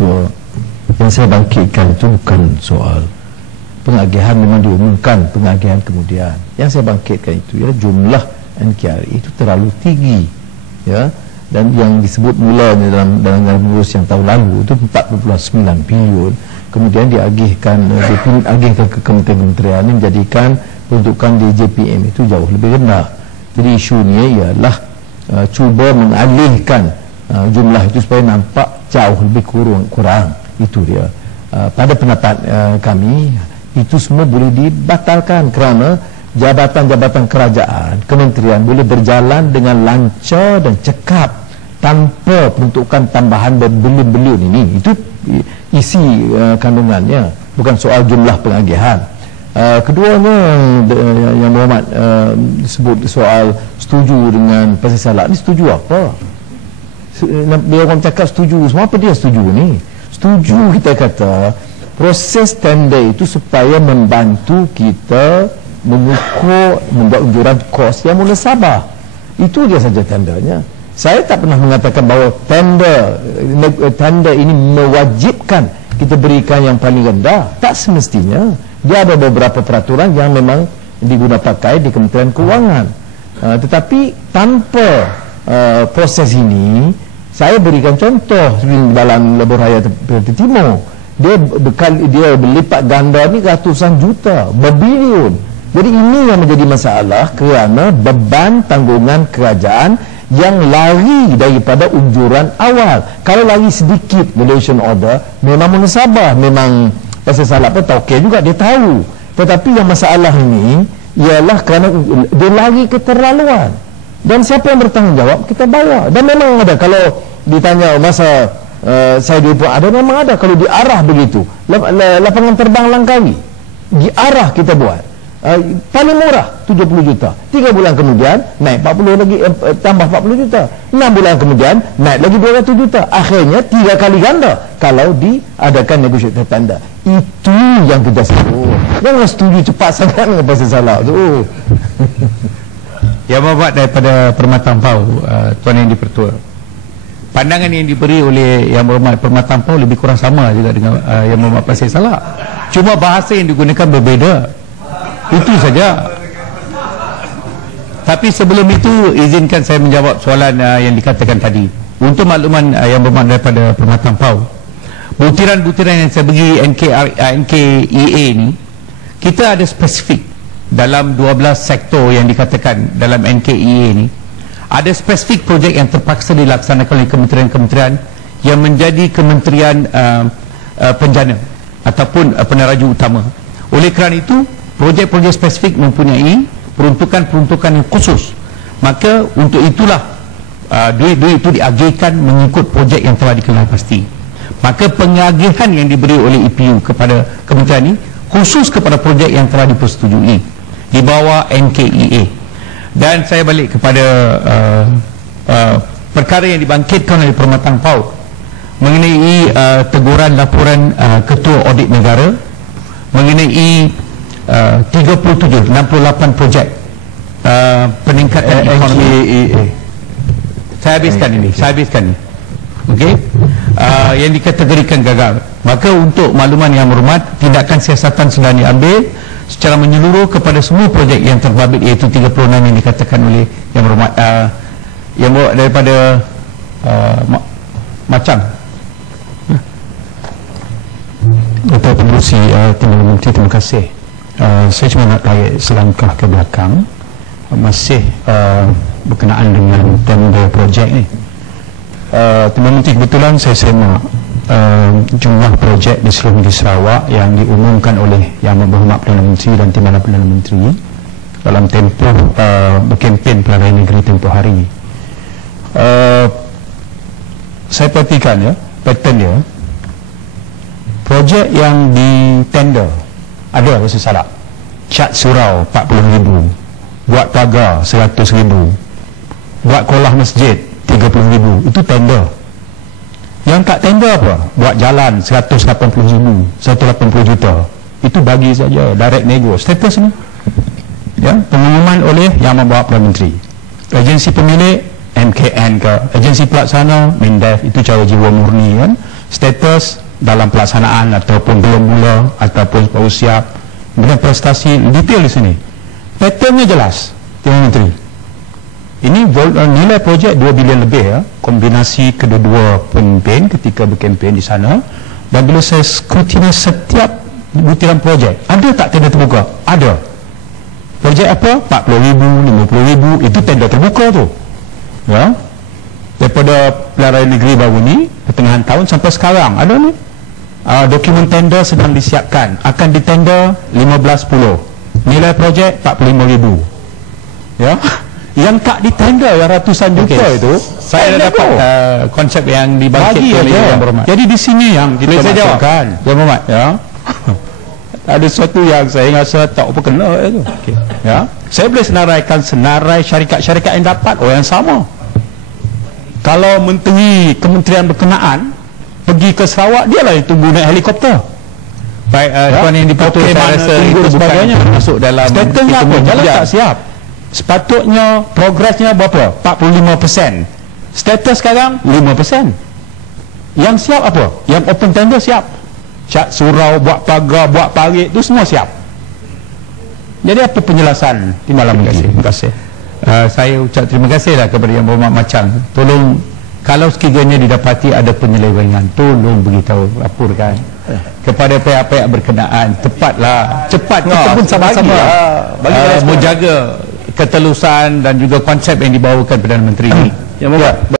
Ketua, yang saya bangkitkan itu bukan soal pengagihan. Memang diumumkan pengagihan kemudian. Yang saya bangkitkan itu ialah jumlah NKRI itu terlalu tinggi, ya. Dan yang disebut mulanya dalam urus yang tahun lalu itu 4.9 bilion, kemudian diagihkan ke kementerian-kementerian ini, menjadikan peruntukan di JPM itu jauh lebih rendah. Jadi isunya ialah cuba mengalihkan jumlah itu supaya nampak jauh lebih kurang. Itu dia. Pada pendapat kami, itu semua boleh dibatalkan kerana jabatan-jabatan kerajaan, kementerian boleh berjalan dengan lancar dan cekap tanpa peruntukan tambahan berbilion-bilion ini. Itu isi kandungannya, bukan soal jumlah pengagihan. Keduanya yang Muhammad sebut soal setuju dengan Pasir Salak ni, setuju apa? Dia orang cakap setuju, semua apa dia setuju ni? Setuju, kita kata proses tender itu supaya membantu kita mengukur, membuat unjuran kos yang munasabah. Itu dia saja tendernya. Saya tak pernah mengatakan bahawa tender ini mewajibkan kita berikan yang paling rendah. Tak semestinya. Dia ada beberapa peraturan yang memang digunakan pakai di Kementerian Kewangan. Tetapi tanpa proses ini, saya berikan contoh dalam Lebuh Raya Perhentian Timur. Dia berlipat ganda ni ratusan juta, berbilion. Jadi ini yang menjadi masalah kerana beban tanggungan kerajaan yang lari daripada unjuran awal. Kalau lari sedikit valuation order, memang munasabah, memang Pasir Salak pun okey juga, dia tahu. Tetapi yang masalah ini ialah kerana dia lari keterlaluan. Dan siapa yang bertanggungjawab, kita bayar. Dan memang ada, kalau ditanya masa saya dulu ada, memang ada. Kalau diarah begitu, lapangan terbang Langkawi diarah kita buat, paling murah 70 juta. 3 bulan kemudian naik 40 lagi, tambah 40 juta. 6 bulan kemudian naik lagi 200 juta. Akhirnya 3 kali ganda kalau diadakan negosiasi tender. Itu yang kita sebut. Jangan setuju cepat sangat dengan Pasir Salak tu. Yang Muhammad daripada Permata Ampau, Tuan Yang di-Pertua, pandangan yang diberi oleh Yang Berhormat Permata Ampau lebih kurang sama juga dengan Yang Berhormat Pasir Salak. Cuma bahasa yang digunakan berbeza. Itu saja. Tapi sebelum itu, izinkan saya menjawab soalan yang dikatakan tadi. Untuk makluman Yang Berhormat daripada Permata Ampau, butiran-butiran yang saya bagi NKEA ni, kita ada spesifik dalam 12 sektor yang dikatakan dalam NKEA ni. Ada spesifik projek yang terpaksa dilaksanakan oleh kementerian-kementerian yang menjadi kementerian penjana ataupun peneraju utama. Oleh kerana itu, projek-projek spesifik mempunyai peruntukan-peruntukan yang khusus. Maka untuk itulah duit-duit itu diagihkan mengikut projek yang telah dikenal pasti. Maka pengagihan yang diberi oleh EPU kepada kementerian ini khusus kepada projek yang telah dipersetujui di bawah NKEA. Dan saya balik kepada perkara yang dibangkitkan oleh Permata Ampau mengenai teguran laporan Ketua Audit Negara mengenai 68 projek peningkatan NKEA. Saya habiskan ini. Okey, yang dikategorikan gagal. Maka untuk makluman Yang Berhormat, tindakan siasatan sedang diambil secara menyeluruh kepada semua projek yang terbabit, iaitu 36 yang dikatakan oleh Yang Berhormat yang daripada Macang. Datuk Pengerusi, Timbalan Menteri, terima kasih. Saya cuma nak tarik selangkah ke belakang, masih berkenaan dengan tender projek ni. Timbalan Menteri, kebetulan saya semak jumlah projek di seluruh negeri Sarawak yang diumumkan oleh Yang Berhormat Perdana Menteri dan Timbalan Perdana Menteri dalam tempoh berkempen Pilihan Negeri tempoh hari. Saya perhatikan ya, pattern dia. Projek yang di tender ada Pasir Salak, cat surau 40,000, buat pagar 100,000, buat kolah masjid 30,000, itu tender. Yang tak tender apa? Buat jalan 180,000, 180 juta, itu bagi saja direct nego. Status ni ya, pengumuman oleh Yang Membawa Perdana Menteri. Agensi pemilik MKN ke, agensi pelaksana MINDEF, itu cara jiwa murni kan. status dalam pelaksanaan ataupun belum mula ataupun baru siap, kemudian prestasi detail di sini, patternnya jelas. Tuan Menteri, ini nilai projek 2 bilion lebih ya, kombinasi kedua-dua pemimpin ketika berkempen di sana. Dan bila saya skrutinai setiap butiran projek, ada tak tender terbuka? Ada. Projek apa? 40,000, 50,000, itu tender terbuka tu ya. Daripada pilihan raya negeri baru ni, pertengahan tahun sampai sekarang ada ni, dokumen tender sedang disiapkan, akan ditender 15-10, nilai projek 45,000 ya. Yang tak ditender yang ratusan juta itu saya dah dapat konsep yang dibangkit oleh Yang Berhormat. Jadi di sini yang kita maksudkan Yang Berhormat ya. Ada sesuatu yang saya rasa tak apa kena itu. Okay. Ya. Saya boleh senaraikan senarai syarikat-syarikat yang dapat yang sama. Kalau menteri kementerian berkenaan pergi ke Sarawak, dia lah yang tunggu naik helikopter. Baik, tuan yang dipotong, saya rasa itu sebagainya masuk dalam statusnya apa? Jalan tak siap. Sepatutnya progresnya berapa? 45%. Status sekarang 5%. Yang siap apa? Yang open tender siap. Cat surau, buat pagar, buat parit, itu semua siap. Jadi apa penjelasan di malam ini? Terima kasih. Saya ucap terima kasihlah kepada Yang Berhormat Macang. Tolong, kalau sekiranya didapati ada penyelewengan, tolong beritahu, laporkan kepada pihak-pihak berkenaan. Cepat kita pun sama-sama menjaga ketelusan dan juga konsep yang dibawakan Perdana Menteri ini.